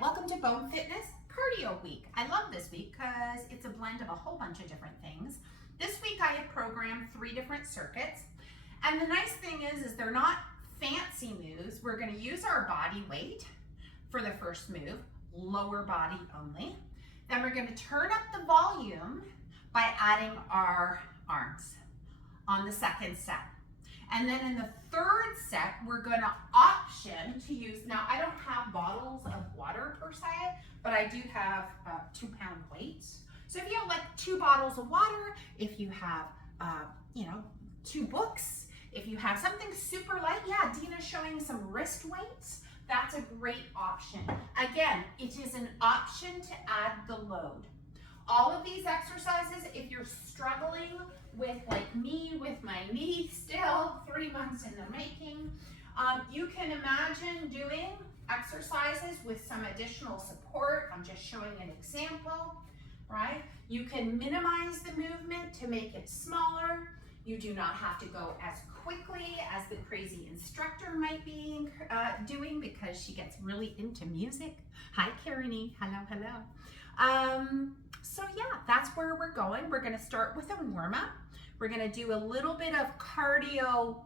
welcome to BoneFitness CARDIO week. I love this week because it's a blend of a whole bunch of different things. This week I have programmed 3 different circuits, and the nice thing is they're not fancy moves. We're going to use our body weight for the first move, lower body only. Then we're going to turn up the volume by adding our arms on the second set. And then in the third set, we're going to option to use, now I don't have bottles of water per se, but I do have 2-pound weights. So if you have like 2 bottles of water, if you have, 2 books, if you have something super light, yeah, Dina's showing some wrist weights, that's a great option. Again, it is an option to add the load. All of these exercises, if you're struggling with, like me, with my knee still 3 months in the making, you can imagine doing exercises with some additional support. I'm just showing an example, right? You can minimize the movement to make it smaller. You do not have to go as quickly as the crazy instructor might be doing because she gets really into music. Hi, Karenie. Hello, hello. So yeah, that's where we're going. We're going to start with a warm-up. We're going to do a little bit of cardio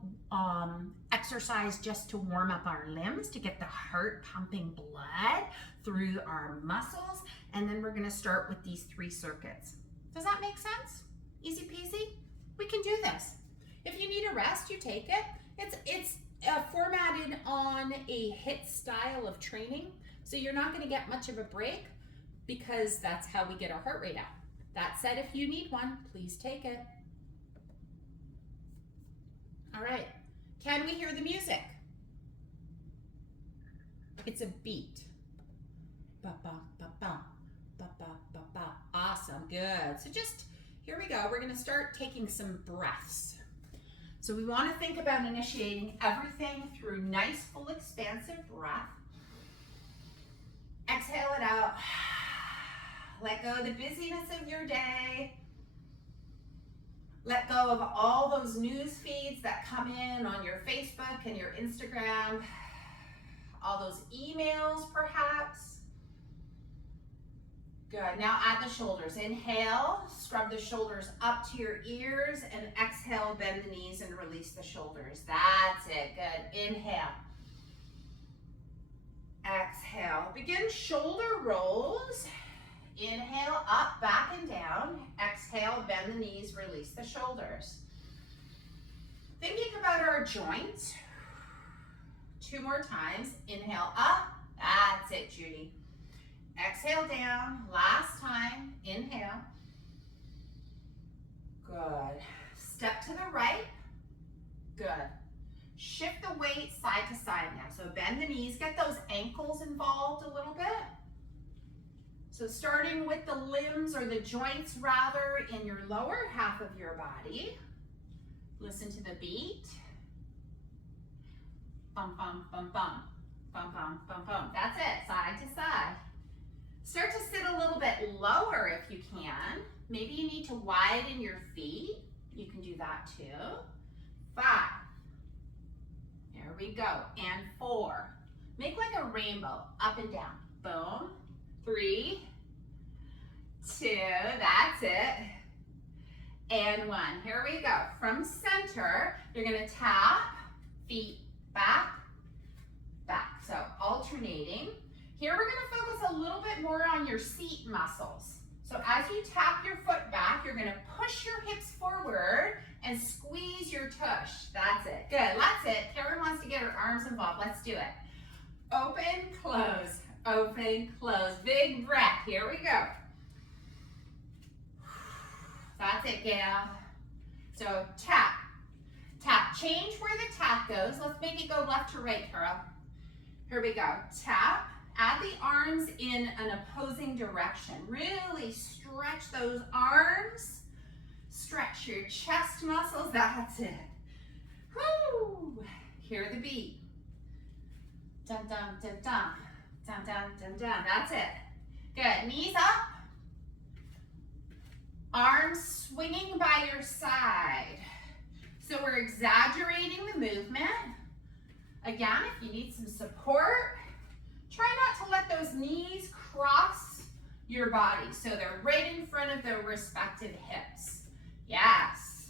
exercise just to warm up our limbs, to get the heart pumping blood through our muscles. And then we're going to start with these 3 circuits. Does that make sense? Easy peasy? We can do this. If you need a rest, you take it. It's formatted on a HIIT style of training, so you're not going to get much of a break, because that's how we get our heart rate up. That said, if you need one, please take it. All right, can we hear the music? It's a beat. Ba ba ba ba ba ba ba ba. Awesome, good. So just, here we go. We're gonna start taking some breaths. So we wanna think about initiating everything through nice, full, expansive breath. Exhale it out. Let go of the busyness of your day. Let go of all those news feeds that come in on your Facebook and your Instagram. All those emails, perhaps. Good. Now add the shoulders. Inhale, scrub the shoulders up to your ears, and exhale, bend the knees and release the shoulders. That's it. Good. Inhale. Exhale. Begin shoulder rolls. Inhale, up, back, and down. Exhale, bend the knees, release the shoulders. Thinking about our joints. 2 more times. Inhale, up. That's it, Judy. Exhale, down. Last time. Inhale. Good. Step to the right. Good. Shift the weight side to side now. So bend the knees. Get those ankles involved a little bit. So starting with the limbs, or the joints rather, in your lower half of your body. Listen to the beat. Bum, bum, bum, bum. Bum, bum, bum, bum. That's it, side to side. Start to sit a little bit lower if you can. Maybe you need to widen your feet. You can do that too. 5. There we go. And 4. Make like a rainbow, up and down. Boom. 3, 2, that's it, and 1. Here we go. From center, you're going to tap, feet back, back. So alternating. Here we're going to focus a little bit more on your seat muscles. So as you tap your foot back, you're going to push your hips forward and squeeze your tush. That's it. Good. That's it. Karen wants to get her arms involved. Let's do it. Open, close. Open, close. Big breath. Here we go. That's it, Gail. So tap, tap. Change where the tap goes. Let's make it go left to right, Carol. Here we go. Tap. Add the arms in an opposing direction. Really stretch those arms. Stretch your chest muscles. That's it. Woo! Hear the beat. Dun, dun, dun, dun. Down, down, down, down. That's it. Good. Knees up. Arms swinging by your side. So we're exaggerating the movement. Again, if you need some support, try not to let those those knees cross your body, so they're right in front of the respective hips. Yes.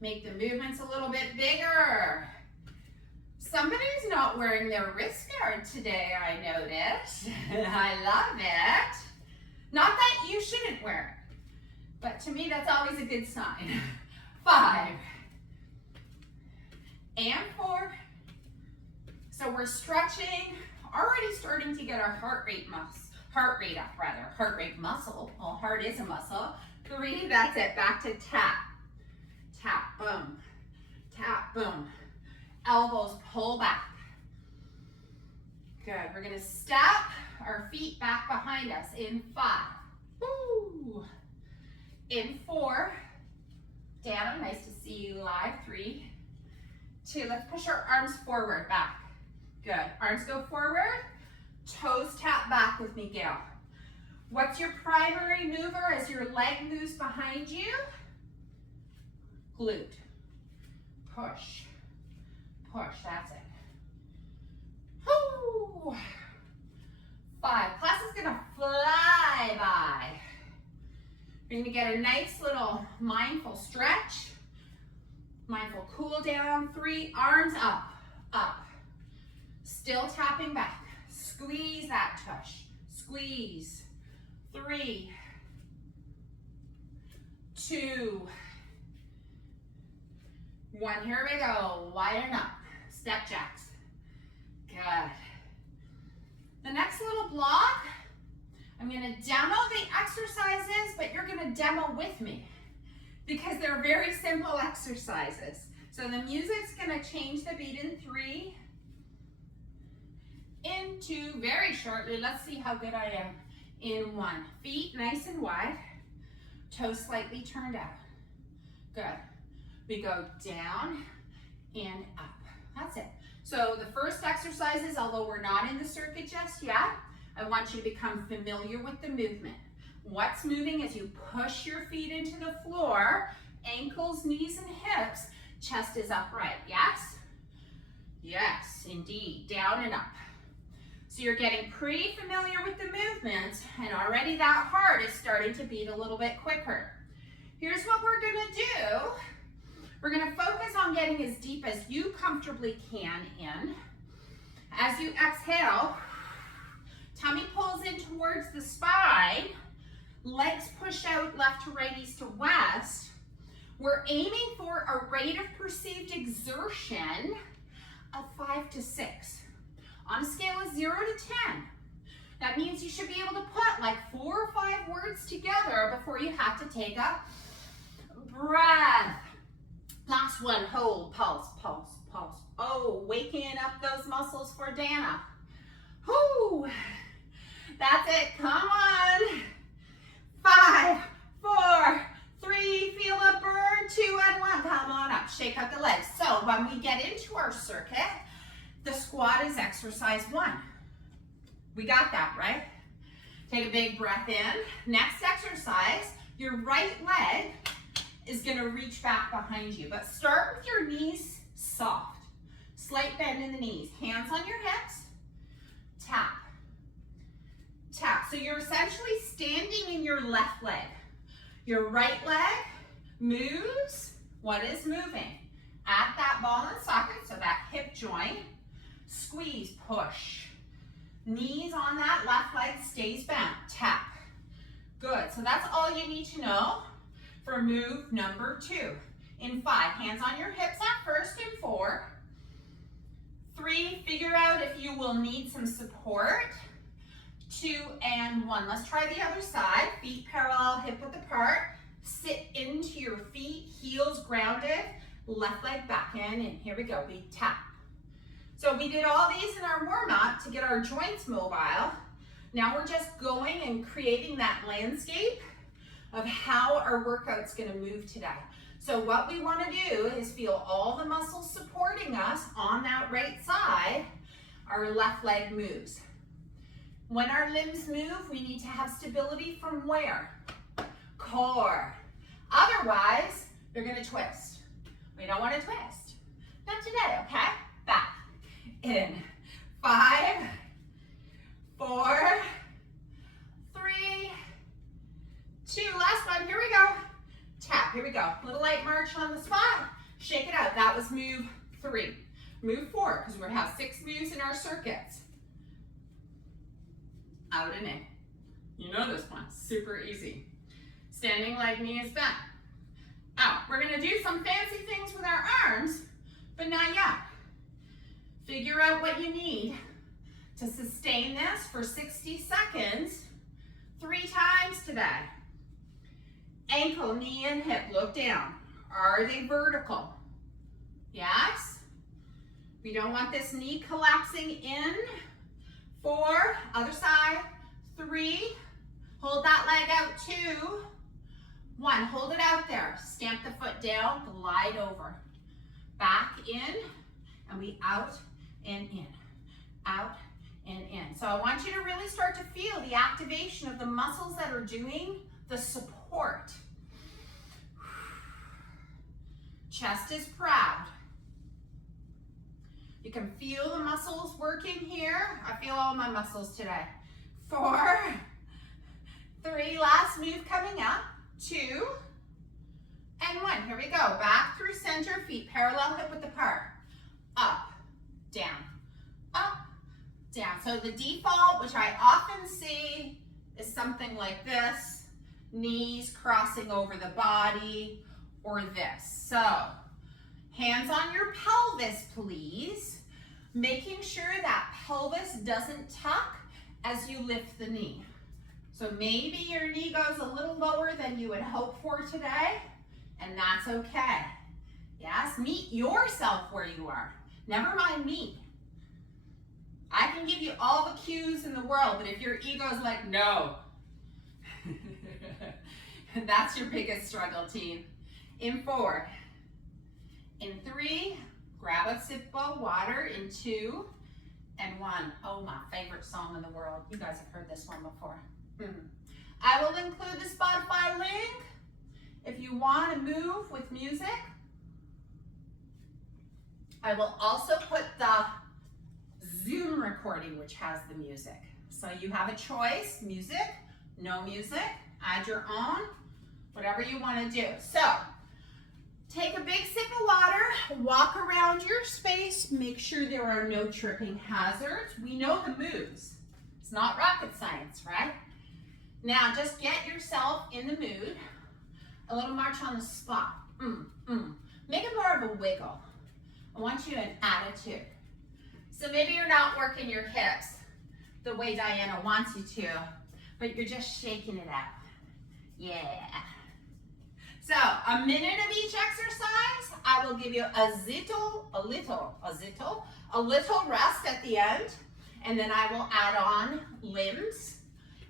Make the movements a little bit bigger. Somebody's not wearing their wrist guard today, I noticed. I love it. Not that you shouldn't wear it, but to me, that's always a good sign. 5 and 4. So we're stretching, already starting to get our heart rate muscle. Well, heart is a muscle. 3, that's it. Back to tap. Tap, boom. Tap, boom. Elbows pull back. Good. We're going to step our feet back behind us in 5. Woo. In 4. Down. Nice to see you live. 3, 2. Let's push our arms forward, back. Good. Arms go forward. Toes tap back with me, Gail. What's your primary mover as your leg moves behind you? Glute. Push. Push. That's it. Woo. 5. Class is going to fly by. You're going to get a nice little mindful stretch. Mindful cool down. 3. Arms up. Up. Still tapping back. Squeeze that tush. Squeeze. 3, 2, 1. Here we go. Widen up. Step jacks. Good. The next little block, I'm going to demo the exercises, but you're going to demo with me because they're very simple exercises. So the music's going to change the beat in 3, in 2, very shortly. Let's see how good I am. In 1. Feet nice and wide. Toes slightly turned out. Good. We go down and up. That's it. So the first exercises, although we're not in the circuit just yet, I want you to become familiar with the movement. What's moving as you push your feet into the floor, ankles, knees, and hips, chest is upright. Yes? Yes, indeed. Down and up. So you're getting pretty familiar with the movement, and already that heart is starting to beat a little bit quicker. Here's what we're going to do. We're going to focus on getting as deep as you comfortably can in. As you exhale, tummy pulls in towards the spine, legs push out left to right, east to west. We're aiming for a rate of perceived exertion of 5 to 6. On a scale of 0 to 10. That means you should be able to put like 4 or 5 words together before you have to take a breath. Last one, hold, pulse, pulse, pulse. Oh, waking up those muscles for Dana. Whoo, that's it, come on. 5, 4, 3, feel the burn, 2 and 1, come on up, shake out the legs. So when we get into our circuit, the squat is exercise 1. We got that, right? Take a big breath in. Next exercise, your right leg is gonna reach back behind you, but start with your knees soft. Slight bend in the knees. Hands on your hips. Tap. Tap. So you're essentially standing in your left leg. Your right leg moves. What is moving? At that ball and socket, so that hip joint. Squeeze, push. Knees on that left leg stays bent. Tap. Good. So that's all you need to know for move number 2. In 5, hands on your hips at first. In 4. 3, figure out if you will need some support. 2 and 1. Let's try the other side. Feet parallel, hip width apart. Sit into your feet, heels grounded. Left leg back in, and here we go. Big tap. So we did all these in our warm-up to get our joints mobile. Now we're just going and creating that landscape of how our workout's gonna move today. So what we wanna do is feel all the muscles supporting us on that right side. Our left leg moves. When our limbs move, we need to have stability from where? Core. Otherwise, they're gonna twist. We don't wanna twist. Not today, okay? Back. In 5, 4, Here we go. Little light march on the spot. Shake it out. That was move 3. Move 4, because we're going to have 6 moves in our circuits. Out and in. You know this one. Super easy. Standing leg, knees bent. Out. We're going to do some fancy things with our arms, but not yet. Figure out what you need to sustain this for 60 seconds 3 times today. Ankle, knee, and hip. Look down. Are they vertical? Yes. We don't want this knee collapsing in. 4. Other side. 3. Hold that leg out. 2. 1. Hold it out there. Stamp the foot down. Glide over. Back in. And we out and in. Out and in. So I want you to really start to feel the activation of the muscles that are doing the support. Chest is proud. You can feel the muscles working here. I feel all my muscles today. 4, 3, last move coming up. 2, and 1. Here we go. Back through center, feet parallel hip width apart. Up, down, up, down. So the default, which I often see, is something like this. Knees crossing over the body, or this. So, hands on your pelvis, please. Making sure that pelvis doesn't tuck as you lift the knee. So maybe your knee goes a little lower than you would hope for today, and that's okay. Yes, meet yourself where you are. Never mind me. I can give you all the cues in the world, but if your ego's like, no, that's your biggest struggle, team. In 4, in 3, grab a sip of water. In 2, and 1. Oh, my favorite song in the world. You guys have heard this one before. I will include the Spotify link if you want to move with music. I will also put the Zoom recording, which has the music. So you have a choice, music, no music, add your own, whatever you want to do. So take a big sip of water, walk around your space, make sure there are no tripping hazards. We know the moves. It's not rocket science, right? Now just get yourself in the mood. A little march on the spot. Make it more of a wiggle. I want you an attitude. So maybe you're not working your hips the way Diana wants you to, but you're just shaking it out. Yeah. So a minute of each exercise. I will give you a little rest at the end, and then I will add on limbs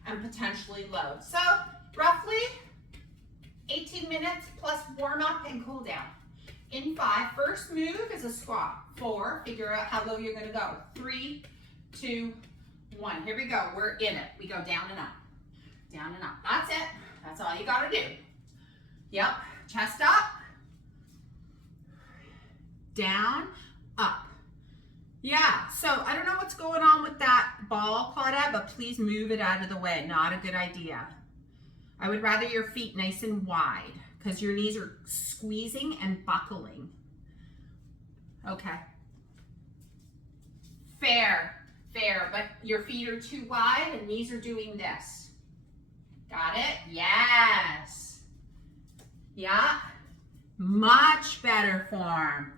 and potentially load. So roughly 18 minutes plus warm up and cool down. In 5, first move is a squat. 4, figure out how low you're gonna go. 3, 2, 1. Here we go, we're in it. We go down and up, down and up. That's it, that's all you gotta do. Yep, chest up, down, up. Yeah, so I don't know what's going on with that ball, Claudia, but please move it out of the way. Not a good idea. I would rather your feet nice and wide because your knees are squeezing and buckling. Okay. Fair, but your feet are too wide and knees are doing this. Got it? Yes. Yeah. Much better form.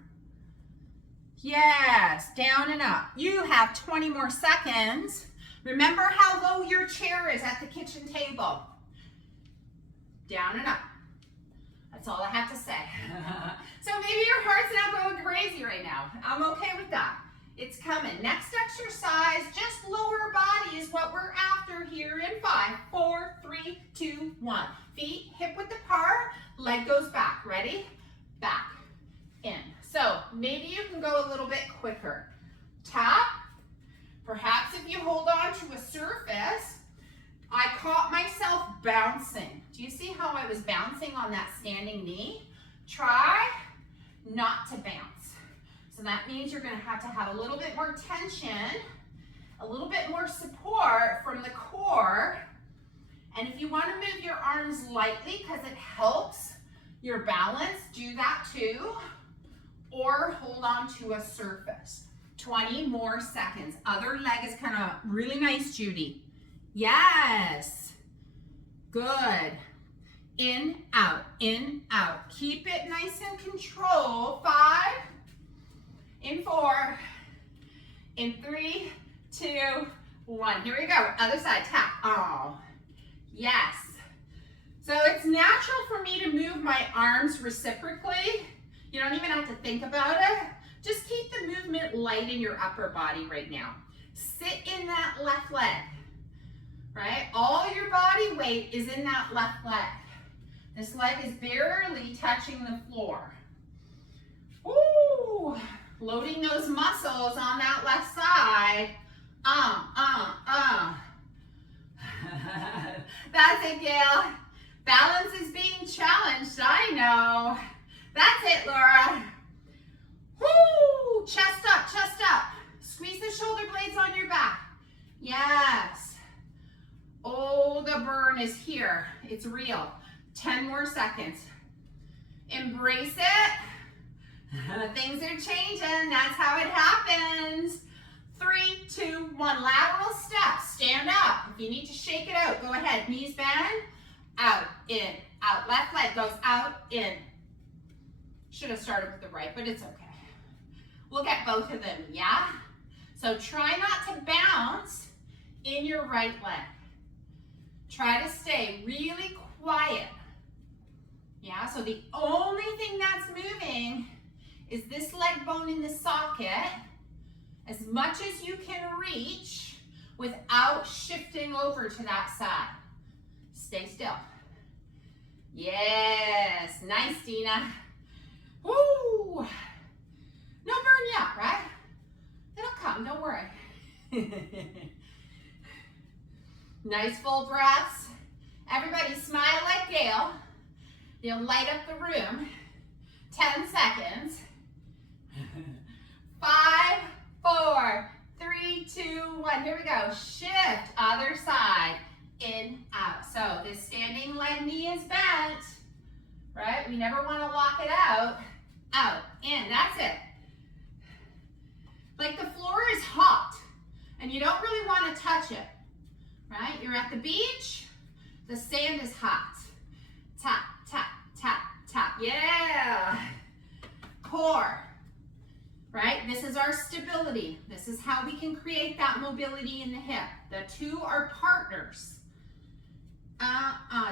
Yes, down and up. You have 20 more seconds. Remember how low your chair is at the kitchen table. Down and up. That's all I have to say. So maybe your heart's not going crazy right now. I'm okay with that. It's coming. Next exercise, just lower body is what we're after here in 5, 4, 3, 2, 1. Feet hip width apart, leg goes back. Ready? Back, in. So maybe you can go a little bit quicker. Tap. Perhaps if you hold on to a surface, I caught myself bouncing. Do you see how I was bouncing on that standing knee? Try not to bounce. So that means you're going to have a little bit more tension, a little bit more support from the core. And if you want to move your arms lightly because it helps your balance, do that too, or hold on to a surface. 20 more seconds. Other leg is kind of really nice, Judy. Yes. Good. In, out, in, out. Keep it nice and control. 5, in 4, in 3, 2, 1. Here we go. Other side, tap. Oh, yes. So it's natural for me to move my arms reciprocally. You don't even have to think about it. Just keep the movement light in your upper body right now. Sit in that left leg, right? All your body weight is in that left leg. This leg is barely touching the floor. Woo! Loading those muscles on that left side. That's it, Gail. Balance is being challenged, I know. That's it, Laura. Woo! Chest up, chest up. Squeeze the shoulder blades on your back. Yes. Oh, the burn is here. It's real. 10 more seconds. Embrace it. Things are changing. That's how it happens. 3, 2, 1. Lateral step. Stand up. If you need to shake it out, go ahead. Knees bend. Out, in, out. Left leg goes out, in. Should have started with the right, but it's okay. We'll get both of them, yeah? So try not to bounce in your right leg. Try to stay really quiet. Yeah, so the only thing that's moving is this leg bone in the socket as much as you can reach without shifting over to that side. Stay still. Yes, nice, Dina. Woo! No burn yet, right? It'll come, don't worry. Nice full breaths. Everybody smile like Gail. You'll light up the room. 10 seconds. 5, 4, 3, 2, 1. Here we go. Shift, other side. In, out. So this standing leg knee is bent, right? We never want to lock it out. Out, in, that's it. Like the floor is hot and you don't really want to touch it, right? You're at the beach, the sand is hot. Tap, tap, tap, tap. Yeah. Core, right? This is our stability. This is how we can create that mobility in the hip. The two are partners.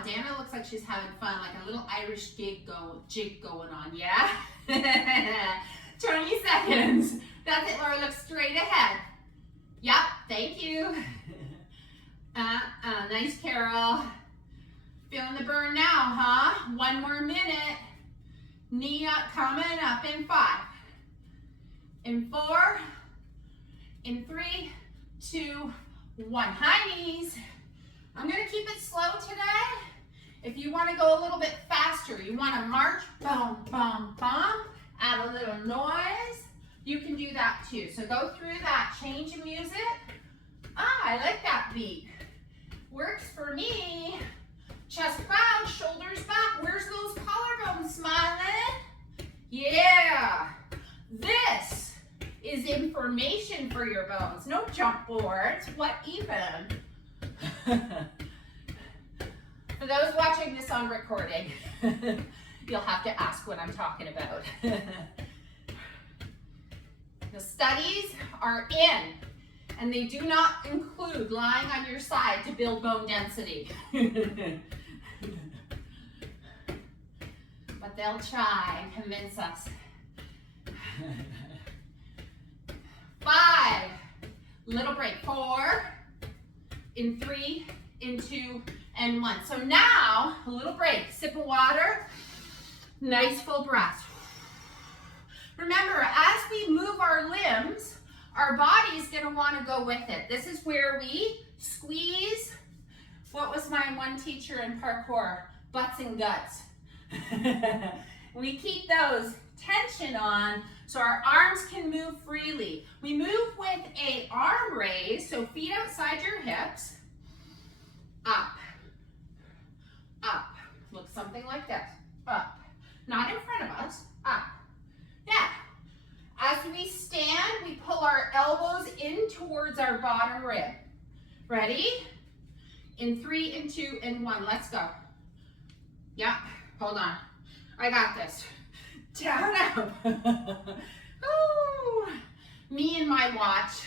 Dana looks like she's having fun, like a little Irish jig going on, yeah? 20 seconds. That's it, Laura, look straight ahead. Yep, thank you. Nice, Carol. Feeling the burn now, huh? 1 more minute. Knee up, coming up in 5. In 4, in 3, 2, 1. High knees. I'm gonna keep it slow today. If you wanna go a little bit faster, you wanna march, boom, boom, boom, add a little noise, you can do that too. So go through that change in music. I like that beat. Works for me. Chest proud, shoulders back. Where's those collarbones smiling? Yeah. This is information for your bones. No jump boards. What even? For those watching this on recording, you'll have to ask what I'm talking about. The studies are in, and they do not include lying on your side to build bone density. But they'll try and convince us. 5, little break. 4, in 3, in 2, and 1. So now, a little break. Sip of water, nice full breath. Remember, as we move our limbs, our body's gonna wanna go with it. This is where we squeeze. What was my one teacher in parkour? Butts and guts. We keep those tension on so our arms can move freely. We move with an arm raise, so feet outside your hips. Up, up. Look something like this. Up, our bottom rib. Ready? In 3 and 2 and 1. Let's go. Yep. Hold on. I got this. Down, up. Ooh. Me and my watch.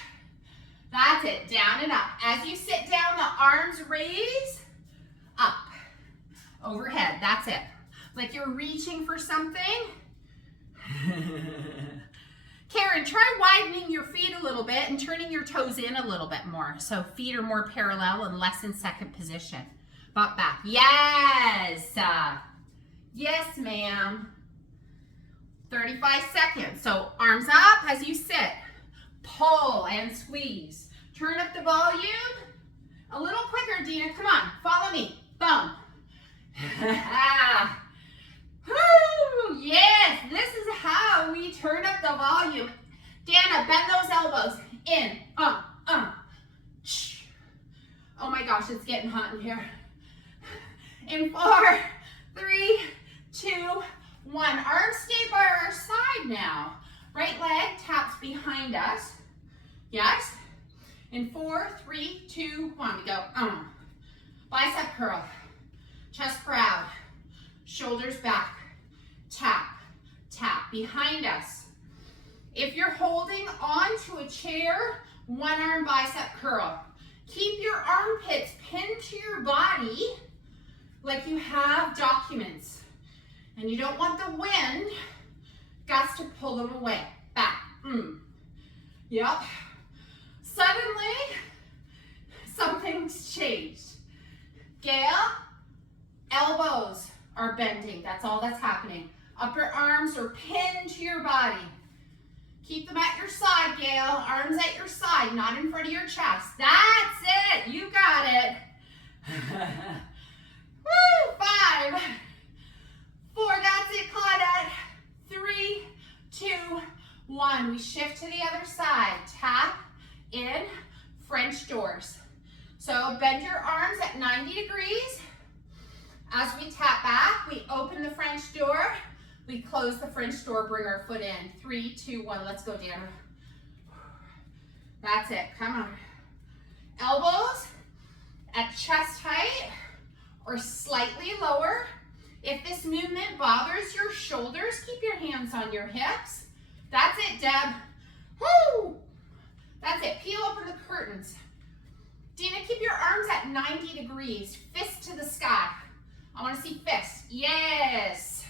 That's it. Down and up. As you sit down, the arms raise up. Overhead. That's it. Like you're reaching for something. Karen, try widening your feet a little bit and turning your toes in a little bit more. So feet are more parallel and less in second position. Butt back. Yes. Yes, ma'am. 35 seconds. So arms up as you sit. Pull and squeeze. Turn up the volume. A little quicker, Dina. Come on. Follow me. Boom. Woo! Yes, this is how we turn up the volume. Dana, bend those elbows. In. Oh my gosh, it's getting hot in here. In 4, 3, 2, 1. Arms stay by our side now. Right leg taps behind us. Yes. In 4, 3, 2, 1. We go. Bicep curl. Chest proud. Shoulders back. Tap, tap behind us. If you're holding on to a chair, one arm bicep curl. Keep your armpits pinned to your body like you have documents. And you don't want the wind gusts to pull them away. Back. Yep. Suddenly, something's changed. Gail, elbows are bending. That's all that's happening. Upper arms are pinned to your body. Keep them at your side, Gail. Arms at your side, not in front of your chest. That's it. You got it. Woo! 5, 4. That's it, Claudette. 3, 2, 1. We shift to the other side. Tap in, French doors. So bend your arms at 90 degrees. As we tap back, we open the French door. We close the French door, bring our foot in. 3, 2, 1. Let's go, Dana. That's it. Come on. Elbows at chest height or slightly lower. If this movement bothers your shoulders, keep your hands on your hips. That's it, Deb. Woo! That's it. Peel open the curtains. Dina, keep your arms at 90 degrees. Fist to the sky. I want to see fists. Yes.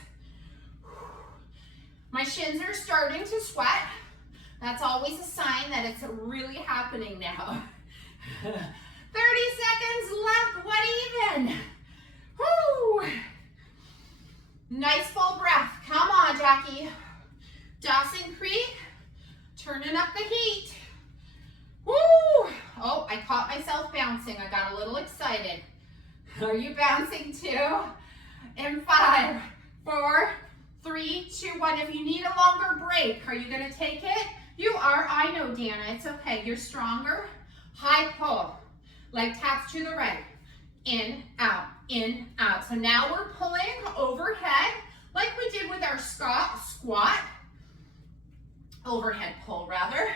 My shins are starting to sweat. That's always a sign that it's really happening now. 30 seconds left. What even? Woo! Nice full breath. Come on, Jackie. Dawson Creek. Turning up the heat. Woo! Oh, I caught myself bouncing. I got a little excited. Are you bouncing too? In 5, 4, 3, 2, 1. If you need a longer break, are you going to take it? You are. I know, Dana. It's okay. You're stronger. High pull. Leg taps to the right. In, out, in, out. So now we're pulling overhead like we did with our squat. Overhead pull, rather.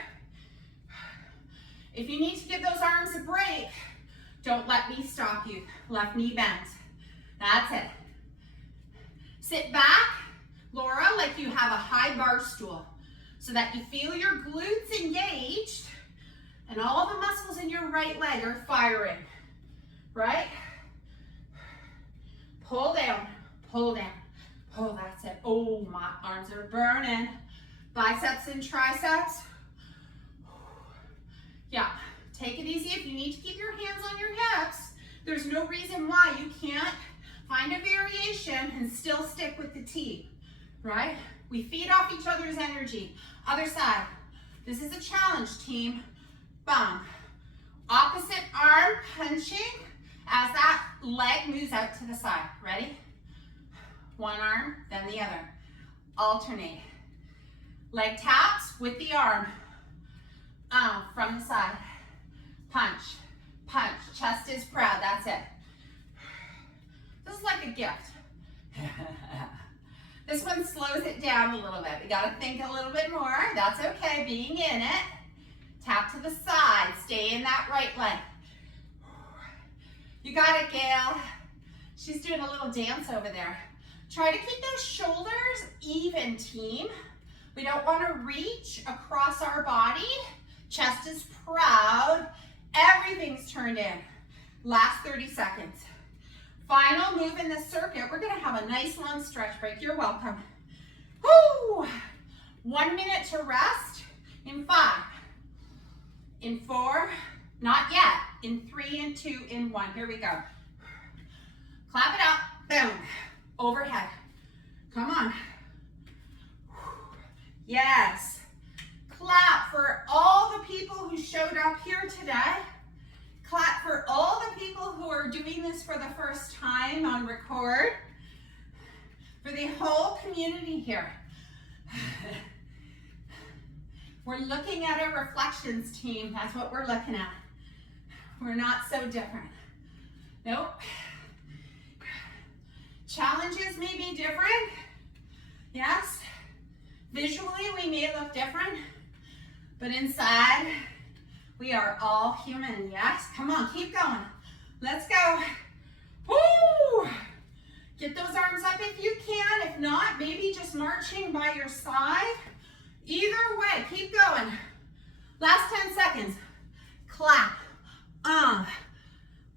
If you need to give those arms a break, don't let me stop you. Left knee bent. That's it. Sit back, Laura, like you have a high bar stool so that you feel your glutes engaged and all the muscles in your right leg are firing, right? Pull down, pull down, pull, that's it. Oh, my arms are burning. Biceps and triceps. Yeah, take it easy. If you need to keep your hands on your hips, there's no reason why you can't find a variation and still stick with the T, right? We feed off each other's energy. Other side. This is a challenge, team. Bum. Opposite arm punching as that leg moves out to the side. Ready? One arm, then the other. Alternate. Leg taps with the arm. From the side. Punch, punch. Chest is proud. That's it. This is like a gift. This one slows it down a little bit. We got to think a little bit more. That's okay. Being in it. Tap to the side. Stay in that right leg. You got it, Gail. She's doing a little dance over there. Try to keep those shoulders even, team. We don't want to reach across our body. Chest is proud. Everything's turned in. Last 30 seconds. Final move in this circuit. We're going to have a nice long stretch break. You're welcome. Woo! 1 minute to rest in 5, in 4, not yet, in 3, and 2, in 1. Here we go. Clap it up. Boom. Overhead. Come on. Yes. Clap for all the people who showed up here today. Clap for all the people who are doing this for the first time on record. For the whole community here. We're looking at our reflections, team. That's what we're looking at. We're not so different. Nope. Challenges may be different. Yes. Visually, we may look different. But inside, we are all human. Yes. Come on, keep going. Let's go. Woo! Get those arms up if you can. If not, maybe just marching by your side. Either way, keep going. Last 10 seconds. Clap.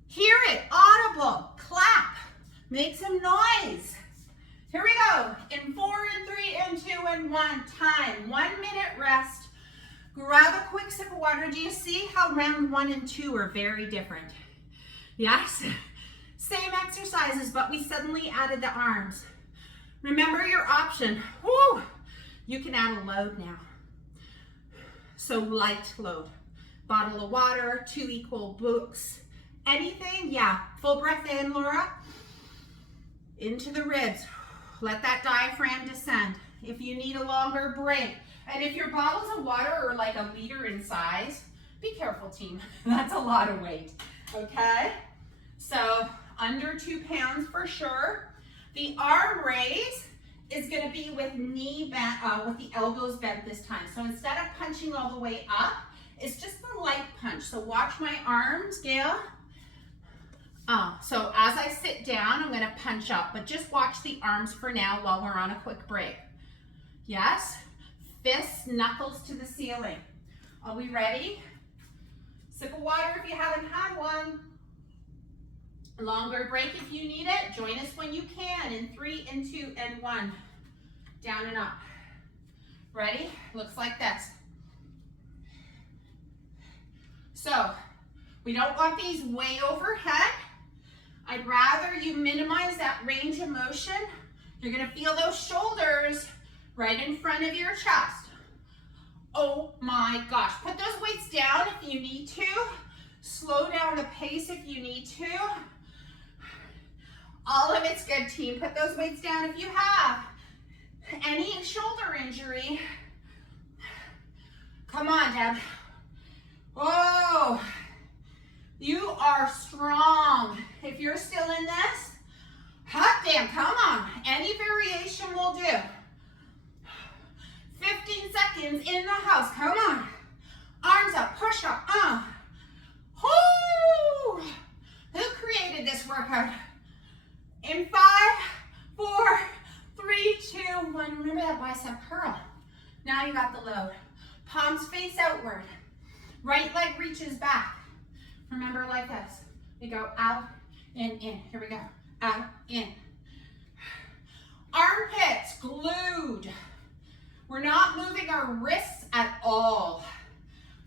Hear it, audible. Clap. Make some noise. Here we go. In 4, and 3, and 2, and 1. Time. 1 minute rest. Grab a quick sip of water. Do you see how round 1 and 2 are very different? Yes. Same exercises, but we suddenly added the arms. Remember your option. Woo! You can add a load now. So light load. Bottle of water, 2 equal books. Anything? Yeah. Full breath in, Laura. Into the ribs. Let that diaphragm descend. If you need a longer break, and if your bottles of water are like a liter in size, be careful, team. That's a lot of weight. Okay? So under 2 pounds for sure. The arm raise is going to be with knee bent, with the elbows bent this time. So instead of punching all the way up, it's just a light punch. So watch my arms, Gail. So as I sit down, I'm going to punch up, but just watch the arms for now while we're on a quick break. Yes? Fists, knuckles to the ceiling. Are we ready? Sip of water if you haven't had one. Longer break if you need it. Join us when you can in 3, and 2, and 1. Down and up. Ready? Looks like this. So, we don't want these way overhead. I'd rather you minimize that range of motion. You're going to feel those shoulders right in front of your chest. Oh my gosh. Put those weights down if you need to. Slow down the pace if you need to. All of it's good, team. Put those weights down if you have any shoulder injury. Come on, Deb. Whoa. You are strong. If you're still in this, hot damn, come on. Any variation will do. 15 seconds in the house. Come on. Arms up, push up. Whoo! Who created this workout? In 5, 4, 3, 2, 1. Remember that bicep curl. Now you got the load. Palms face outward. Right leg reaches back. Remember, like this. We go out and in. Here we go. Out, in. Armpits glued. We're not moving our wrists at all.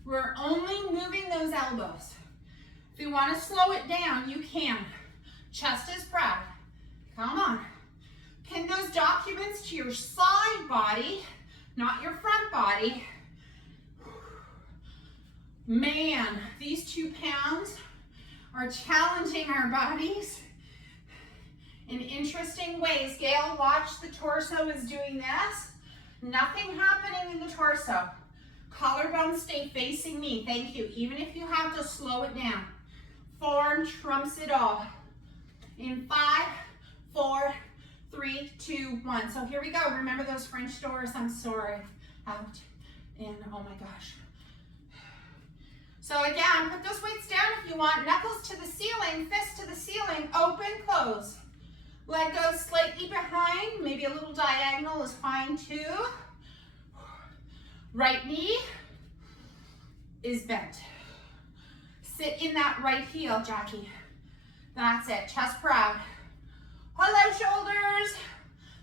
We're only moving those elbows. If you want to slow it down, you can. Chest is proud. Come on. Pin those documents to your side body, not your front body. Man, these 2 pounds are challenging our bodies in interesting ways. Gail, watch, the torso is doing this. Nothing happening in the torso. Collarbones stay facing me. Thank you. Even if you have to slow it down. Form trumps it all. In 5, 4, 3, 2, 1. So here we go. Remember those French doors? I'm sorry. Out, in, oh my gosh. So again, put those weights down if you want. Knuckles to the ceiling, fist to the ceiling, open, close. Leg goes slightly behind, maybe a little diagonal is fine too. Right knee is bent. Sit in that right heel, Jackie. That's it, chest proud. Hello, shoulders.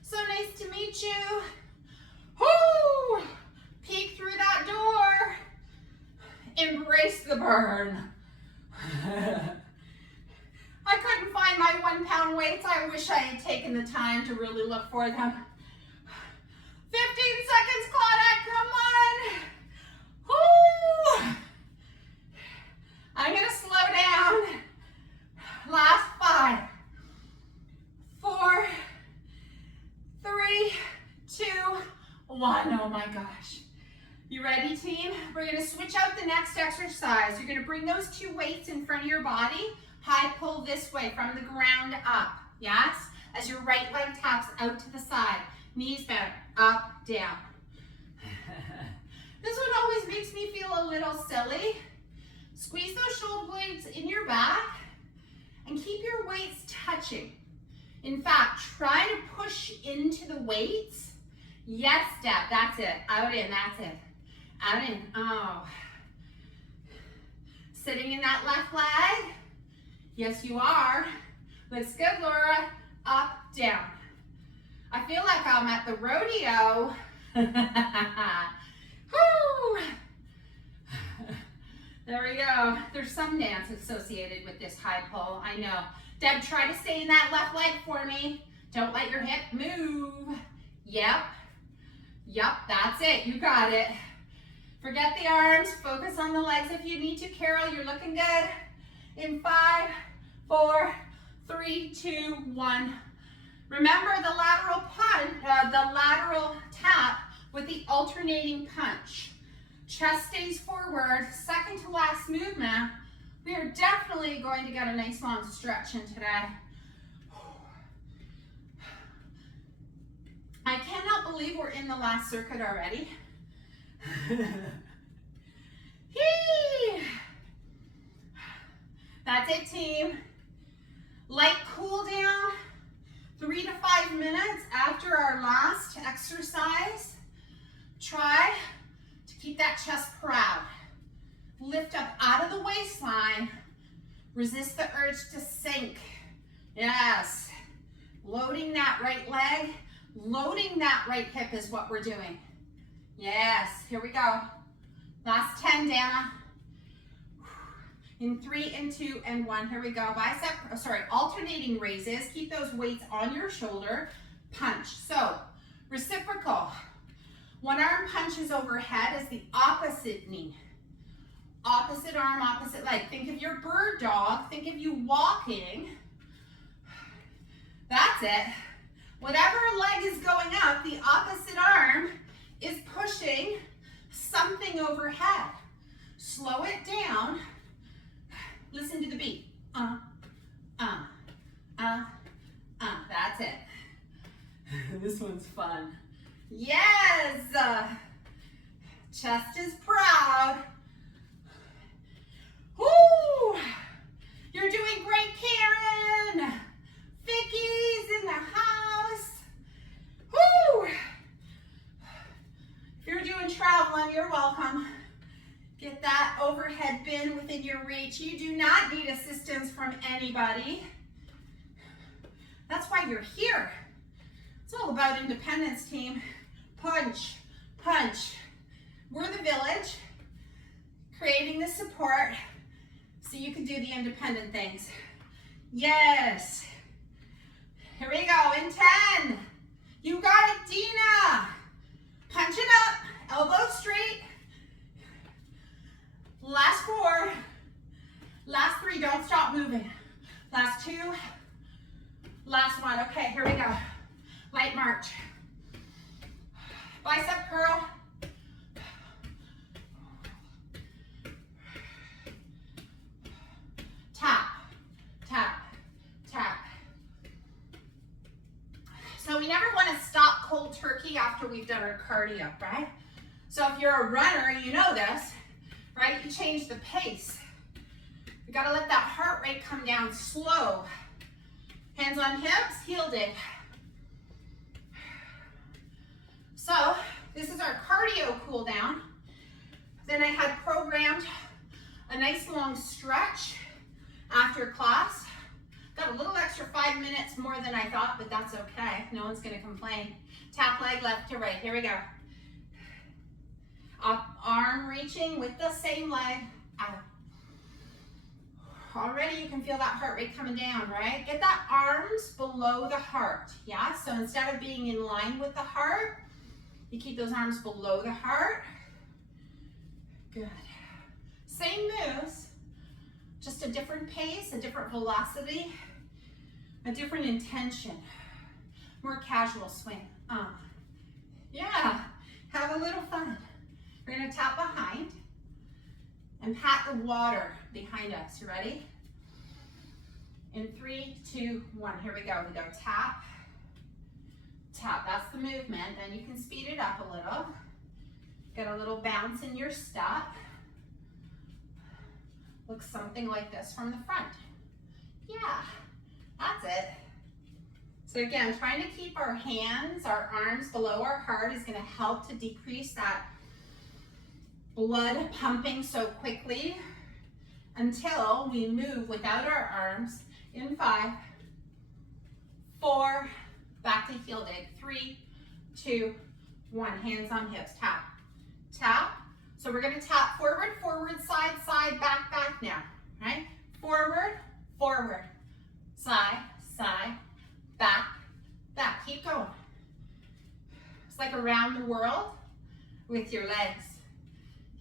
So nice to meet you. Woo! Peek through that door. Embrace the burn. I couldn't find my 1 pound weights. I wish I had taken the time to really look for them. 15 seconds, Claudette, come on. Woo! I'm gonna slow down. Last 5, 4, 3, 2, 1. Oh my gosh. You ready, team? We're gonna switch out the next exercise. You're gonna bring those 2 weights in front of your body. High pull this way from the ground up, yes? As your right leg taps out to the side. Knees bent, up, down. This one always makes me feel a little silly. Squeeze those shoulder blades in your back and keep your weights touching. In fact, try to push into the weights. Yes, Deb, that's it. Out in, that's it. Out in, oh. Sitting in that left leg. Yes, you are. Looks good, Laura. Up, down. I feel like I'm at the rodeo. Woo! There we go. There's some dance associated with this high pull, I know. Deb, try to stay in that left leg for me. Don't let your hip move. Yep. Yep, that's it. You got it. Forget the arms. Focus on the legs if you need to. Carol, you're looking good. In 5, 4, 3, 2, 1. Remember the lateral punch, the lateral tap with the alternating punch. Chest stays forward, second to last movement. We are definitely going to get a nice long stretch in today. I cannot believe we're in the last circuit already. That's it, team. Light cool down, 3 to 5 minutes after our last exercise. Try to keep that chest proud. Lift up out of the waistline. Resist the urge to sink. Yes. Loading that right leg, loading that right hip is what we're doing. Yes, here we go. Last 10, Dana. In 3 and 2 and 1, here we go. Alternating raises. Keep those weights on your shoulder. Punch. So, reciprocal. One arm punches overhead as the opposite knee. Opposite arm, opposite leg. Think of your bird dog. Think of you walking. That's it. Whatever leg is going up, the opposite arm is pushing something overhead. Slow it down. Listen to the beat. That's it. This one's fun. Yes! Chest is proud. Woo! You're doing great, Karen. Vicky's in the house. Woo! If you're doing traveling, you're welcome. Get that overhead bin within your reach. You do not need assistance from anybody. That's why you're here. It's all about independence, team. Punch, punch. We're the village, creating the support so you can do the independent things. Yes. Here we go, in 10. You got it, Dina. Punch it up, elbow straight. Last 4. Last 3, don't stop moving. Last 2. Last 1. Okay, here we go. Light march. Bicep curl. Tap, tap, tap. So we never want to stop cold turkey after we've done our cardio, right? So if you're a runner, you know this. right? You change the pace. You gotta let that heart rate come down slow. Hands on hips, heel dig. So this is our cardio cool down. Then I had programmed a nice long stretch after class. Got a little extra 5 minutes more than I thought, but that's okay. No one's gonna complain. Tap leg left to right, here we go. Up, arm reaching with the same leg, out. Already you can feel that heart rate coming down, right? Get that arms below the heart, yeah? So instead of being in line with the heart, you keep those arms below the heart. Good. Same moves, just a different pace, a different velocity, a different intention. More casual swing. Yeah, have a little fun. We're gonna tap behind and pat the water behind us. You ready? In 3, 2, 1, here we go. We go tap, tap, that's the movement. Then you can speed it up a little. Get a little bounce in your step. Looks something like this from the front. Yeah, that's it. So again, trying to keep our hands, our arms below our heart is gonna help to decrease that blood pumping so quickly until we move without our arms in 5, 4, back to heel dig, 3, 2, 1, hands on hips, tap, tap. So we're gonna tap forward, forward, side, side, back, back now, right? Forward, forward, side, side, back, back, keep going. It's like around the world with your legs.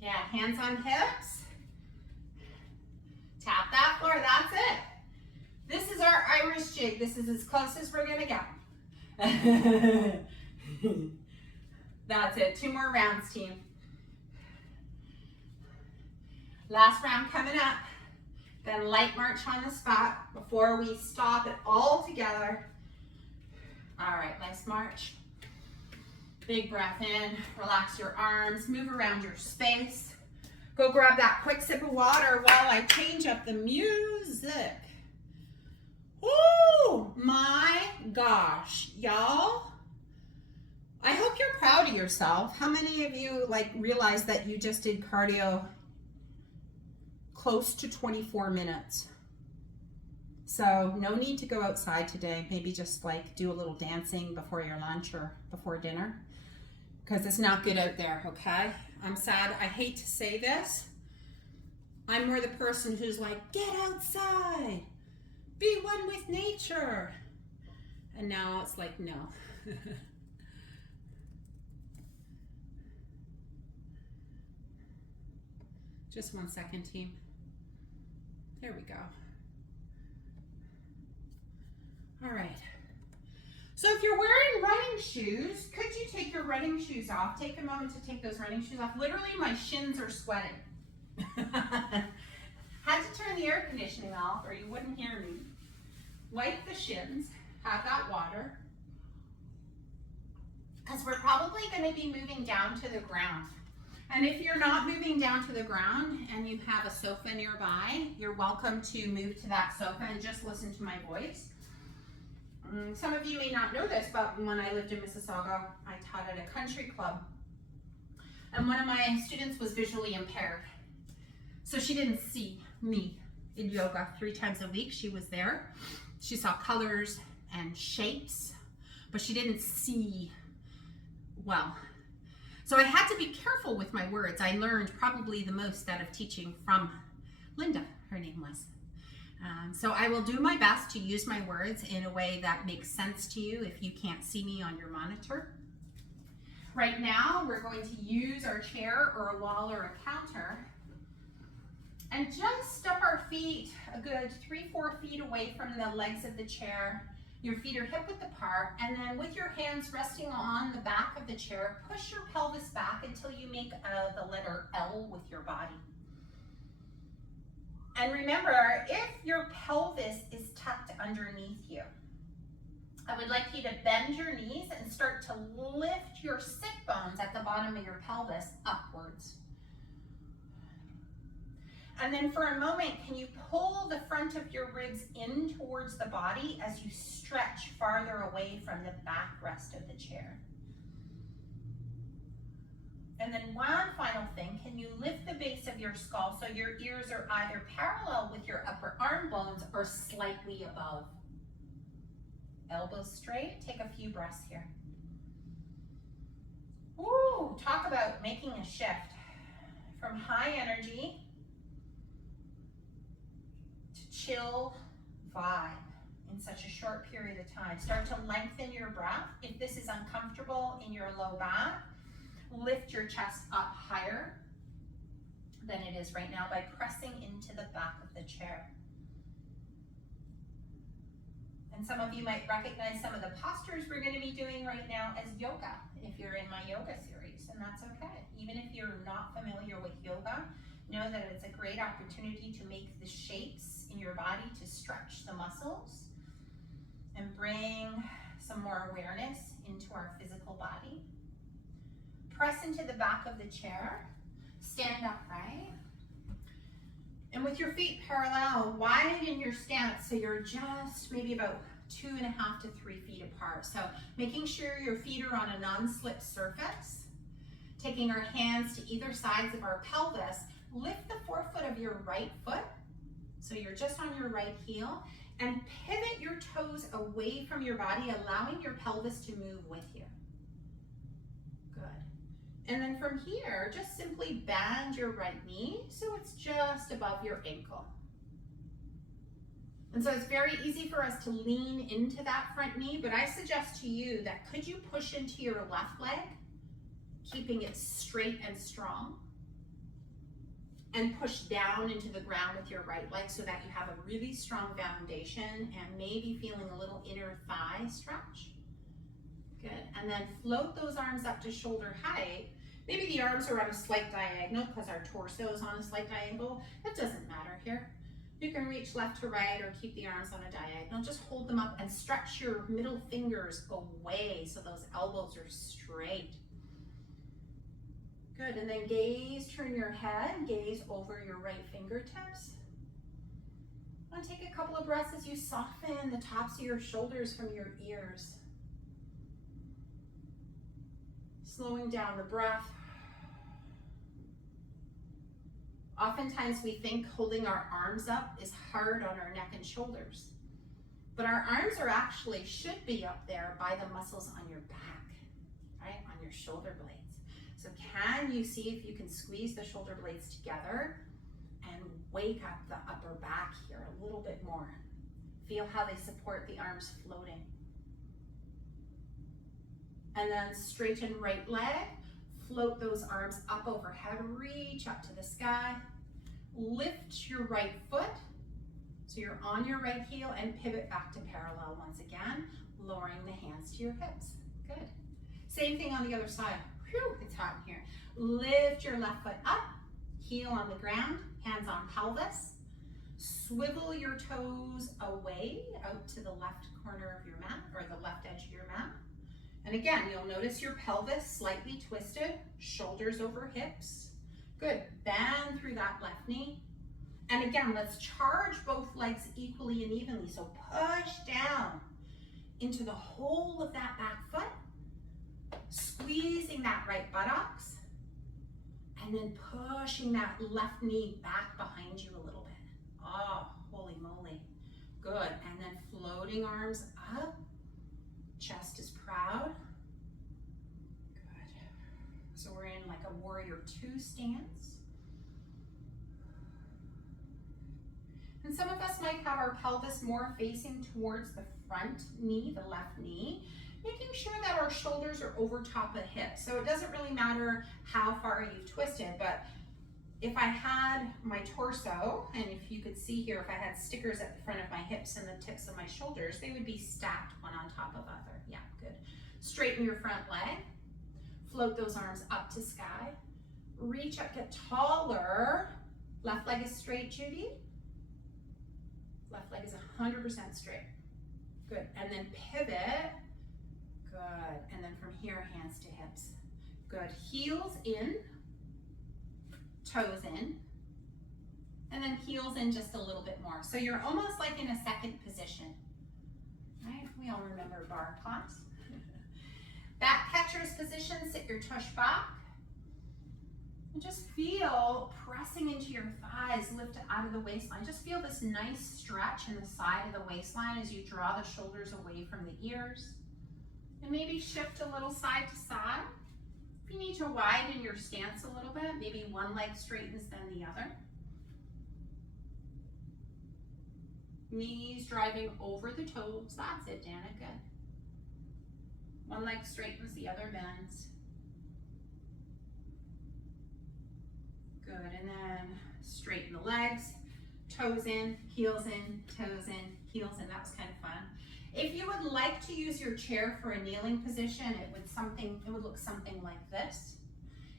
Yeah, hands on hips. Tap that floor, that's it. This is our Irish jig. This is as close as we're gonna go. That's it, 2 more rounds, team. Last round coming up. Then light march on the spot before we stop it all together. All right, nice march. Big breath in, relax your arms, move around your space. Go grab that quick sip of water while I change up the music. Oh my gosh, y'all. I hope you're proud of yourself. How many of you realize that you just did cardio close to 24 minutes? So no need to go outside today. Maybe just do a little dancing before your lunch or before dinner, because it's not good out there, okay? I'm sad, I hate to say this. I'm more the person who's like, get outside, be one with nature. And now it's like, no. Just 1 second, team. There we go. All right. So if you're wearing running shoes, could you take your running shoes off? Take a moment to take those running shoes off. Literally, my shins are sweating. Had to turn the air conditioning off or you wouldn't hear me. Wipe the shins, have that water, because we're probably going to be moving down to the ground. And if you're not moving down to the ground and you have a sofa nearby, you're welcome to move to that sofa and just listen to my voice. Some of you may not know this, but when I lived in Mississauga, I taught at a country club. And one of my students was visually impaired. So she didn't see me in yoga 3 times a week. She was there. She saw colors and shapes, but she didn't see well. So I had to be careful with my words. I learned probably the most out of teaching from Linda, her name was. So I will do my best to use my words in a way that makes sense to you if you can't see me on your monitor. Right now, we're going to use our chair or a wall or a counter and just step our feet a good 3-4 feet away from the legs of the chair. Your feet are hip width apart, and then with your hands resting on the back of the chair, push your pelvis back until you make the letter L with your body. And remember, if your pelvis is tucked underneath you, I would like you to bend your knees and start to lift your sit bones at the bottom of your pelvis upwards. And then for a moment, can you pull the front of your ribs in towards the body as you stretch farther away from the backrest of the chair? And then one final thing, can you lift the base of your skull so your ears are either parallel with your upper arm bones or slightly above? Elbows straight, take a few breaths here. Woo, talk about making a shift from high energy to chill vibe in such a short period of time. Start to lengthen your breath. If this is uncomfortable in your low back, lift your chest up higher than it is right now by pressing into the back of the chair. And some of you might recognize some of the postures we're going to be doing right now as yoga, if you're in my yoga series, and that's okay. Even if you're not familiar with yoga, know that it's a great opportunity to make the shapes in your body to stretch the muscles and bring some more awareness into our physical body. Press into the back of the chair, stand upright. And with your feet parallel, widen your stance so you're just maybe about 2.5 to 3 feet apart. So making sure your feet are on a non-slip surface. Taking our hands to either sides of our pelvis, lift the forefoot of your right foot. So you're just on your right heel, and pivot your toes away from your body, allowing your pelvis to move with you. Good. And then from here, just simply bend your right knee so it's just above your ankle. And so it's very easy for us to lean into that front knee, but I suggest to you that could you push into your left leg, keeping it straight and strong, and push down into the ground with your right leg so that you have a really strong foundation and maybe feeling a little inner thigh stretch. Good. And then float those arms up to shoulder height. Maybe the arms are on a slight diagonal because our torso is on a slight diagonal. That doesn't matter here. You can reach left to right or keep the arms on a diagonal. Just hold them up and stretch your middle fingers away so those elbows are straight. Good, and then gaze, turn your head, gaze over your right fingertips. And take a couple of breaths as you soften the tops of your shoulders from your ears. Slowing down the breath. Oftentimes we think holding our arms up is hard on our neck and shoulders, but our arms are actually should be up there by the muscles on your back, right, on your shoulder blades. So can you see if you can squeeze the shoulder blades together and wake up the upper back here a little bit more? Feel how they support the arms floating. And then straighten right leg, float those arms up overhead, reach up to the sky, lift your right foot, so you're on your right heel, and pivot back to parallel once again, lowering the hands to your hips. Good. Same thing on the other side. Whew, it's hot in here. Lift your left foot up, heel on the ground, hands on pelvis. Swivel your toes away out to the left corner of your mat, or the left edge of your mat. And again, you'll notice your pelvis slightly twisted, shoulders over hips. Good, bend through that left knee. And again, let's charge both legs equally and evenly. So push down into the whole of that back foot, squeezing that right buttocks, and then pushing that left knee back behind you a little bit. Oh, holy moly. Good, and then floating arms up. Chest is proud. Good. So we're in like a warrior 2 stance. And some of us might have our pelvis more facing towards the front knee, the left knee, making sure that our shoulders are over top of hips. So it doesn't really matter how far you've twisted, but if I had my torso, and if you could see here, if I had stickers at the front of my hips and the tips of my shoulders, they would be stacked one on top of other. Yeah, good. Straighten your front leg. Float those arms up to sky. Reach up, get taller. Left leg is straight, Judy. Left leg is 100% straight. Good, and then pivot. Good, and then from here, hands to hips. Good, heels in. Toes in, And then heels in just a little bit more. So you're almost like in a second position, right? We all remember bar class. Back catcher's position, sit your tush back. And just feel pressing into your thighs, lift out of the waistline. Just feel this nice stretch in the side of the waistline as you draw the shoulders away from the ears. And maybe shift a little side to side. If you need to widen your stance a little bit, maybe one leg straightens than the other. Knees driving over the toes. That's it, Danica. One leg straightens, the other bends. Good, and then straighten the legs, toes in, heels in, toes in, heels in. That was kind of fun. If you would like to use your chair for a kneeling position, it would look something like this.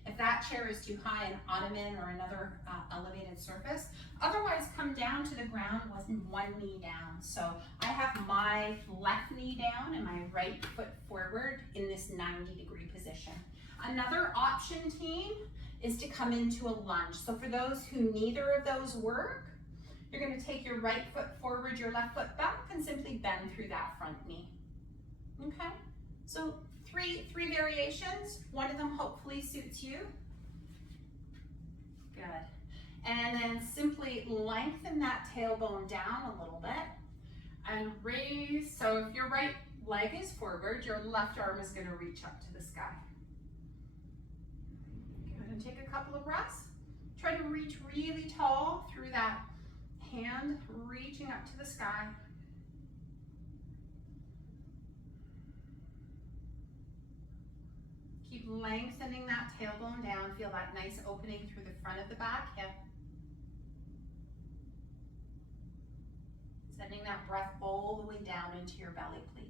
If that chair is too high, an ottoman or another elevated surface. Otherwise, come down to the ground with one knee down. So I have my left knee down and my right foot forward in this 90-degree position. Another option, team, is to come into a lunge. So for those who neither of those work, you're going to take your right foot forward, your left foot back, and simply bend through that front knee. Okay? So three variations. One of them hopefully suits you. Good. And then simply lengthen that tailbone down a little bit and raise. So if your right leg is forward, your left arm is going to reach up to the sky. Good. And take a couple of breaths. Try to reach really tall through that hand, reaching up to the sky. Keep lengthening that tailbone down. Feel that nice opening through the front of the back hip. Sending that breath all the way down into your belly, please.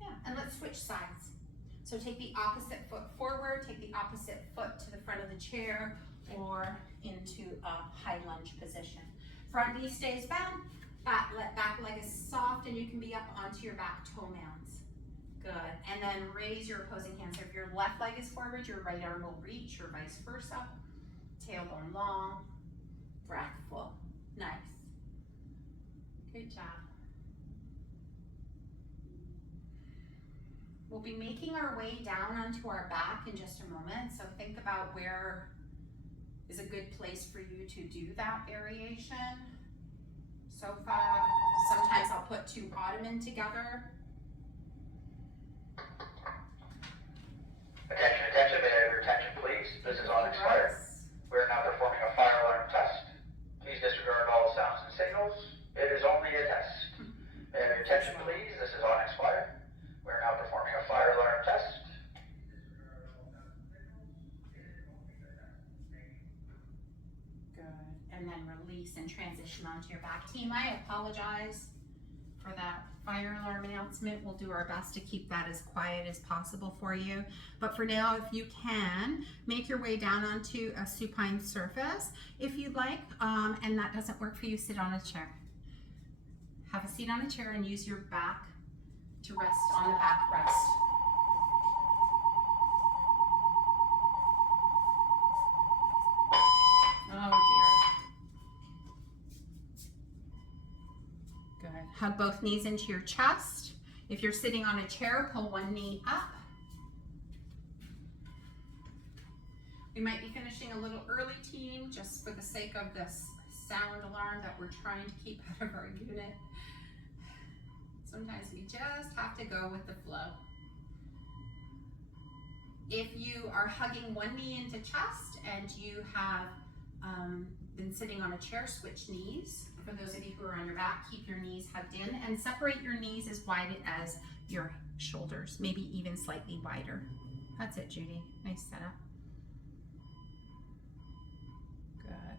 Yeah, and let's switch sides. So take the opposite foot forward, take the opposite foot to the front of the chair or into a high lunge position. Front knee stays bent, back leg is soft, and you can be up onto your back toe mounds. Good, and then raise your opposing hand. So if your left leg is forward, your right arm will reach, or vice versa. Tailbone long, breath full. Nice. Good job. We'll be making our way down onto our back in just a moment, so think about where is a good place for you to do that variation. Sofa, sometimes I'll put two ottoman together. Attention, may I have your attention please? This is on expired. We are now performing a fire alarm test. Please disregard all sounds and signals. It is only a test. May I have your attention please? This is on expired. We are now performing a fire alarm test. Good, and then release and transition onto your back. Team, I apologize for that fire alarm announcement. We'll do our best to keep that as quiet as possible for you. But for now, if you can, make your way down onto a supine surface if you'd like, and that doesn't work for you, sit on a chair. Have a seat on a chair and use your back to rest on the backrest. Oh dear. Good. Hug both knees into your chest. If you're sitting on a chair, pull one knee up. We might be finishing a little early, team, just for the sake of this sound alarm that we're trying to keep out of our unit. Sometimes we just have to go with the flow. If you are hugging one knee into chest and you have been sitting on a chair, switch knees. For those of you who are on your back, keep your knees hugged in and separate your knees as wide as your shoulders, maybe even slightly wider. That's it, Judy. Nice setup. Good.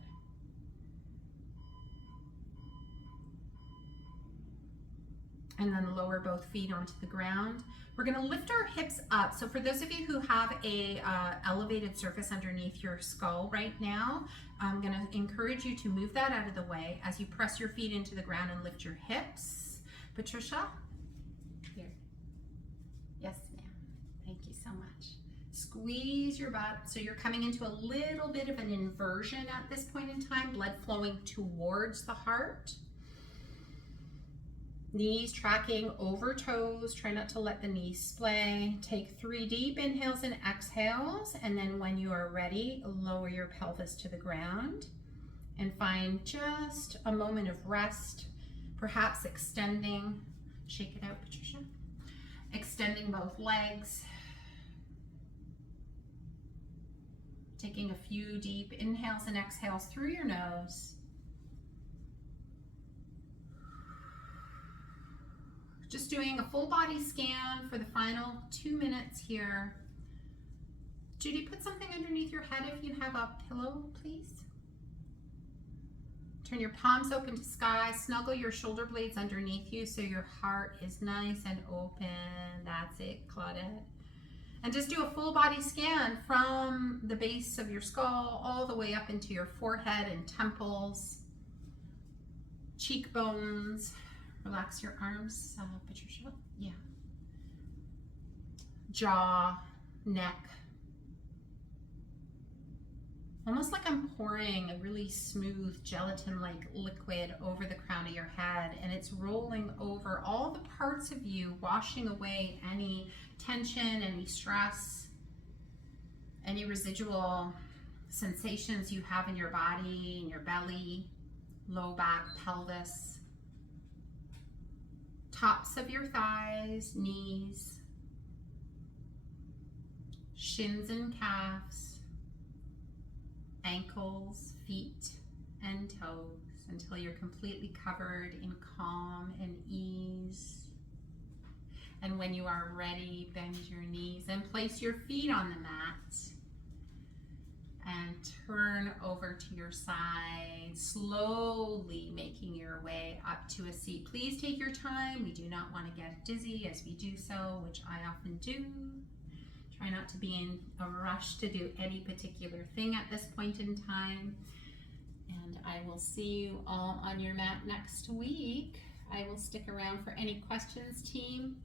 And then lower both feet onto the ground. We're gonna lift our hips up. So for those of you who have a elevated surface underneath your skull right now, I'm gonna encourage you to move that out of the way as you press your feet into the ground and lift your hips. Patricia, here. Yes, ma'am. Thank you so much. Squeeze your butt. So you're coming into a little bit of an inversion at this point in time, blood flowing towards the heart. Knees tracking over toes. Try not to let the knees splay. Take 3 deep inhales and exhales. And then when you are ready, lower your pelvis to the ground and find just a moment of rest, perhaps extending. Shake it out, Patricia. Extending both legs. Taking a few deep inhales and exhales through your nose. Just doing a full body scan for the final 2 minutes here. Judy, put something underneath your head if you have a pillow, please. Turn your palms open to sky. Snuggle your shoulder blades underneath you so your heart is nice and open. That's it, Claudette. And just do a full body scan from the base of your skull all the way up into your forehead and temples, cheekbones. Relax your arms, Patricia. Yeah. Jaw, neck. Almost like I'm pouring a really smooth gelatin-like liquid over the crown of your head, and it's rolling over all the parts of you, washing away any tension, any stress, any residual sensations you have in your body, in your belly, low back, pelvis. Tops of your thighs, knees, shins and calves, ankles, feet, and toes until you're completely covered in calm and ease. And when you are ready, bend your knees and place your feet on the mat. And turn over to your side, slowly making your way up to a seat. Please take your time. We do not want to get dizzy as we do so, which I often do. Try not to be in a rush to do any particular thing at this point in time. And I will see you all on your mat next week. I will stick around for any questions, team.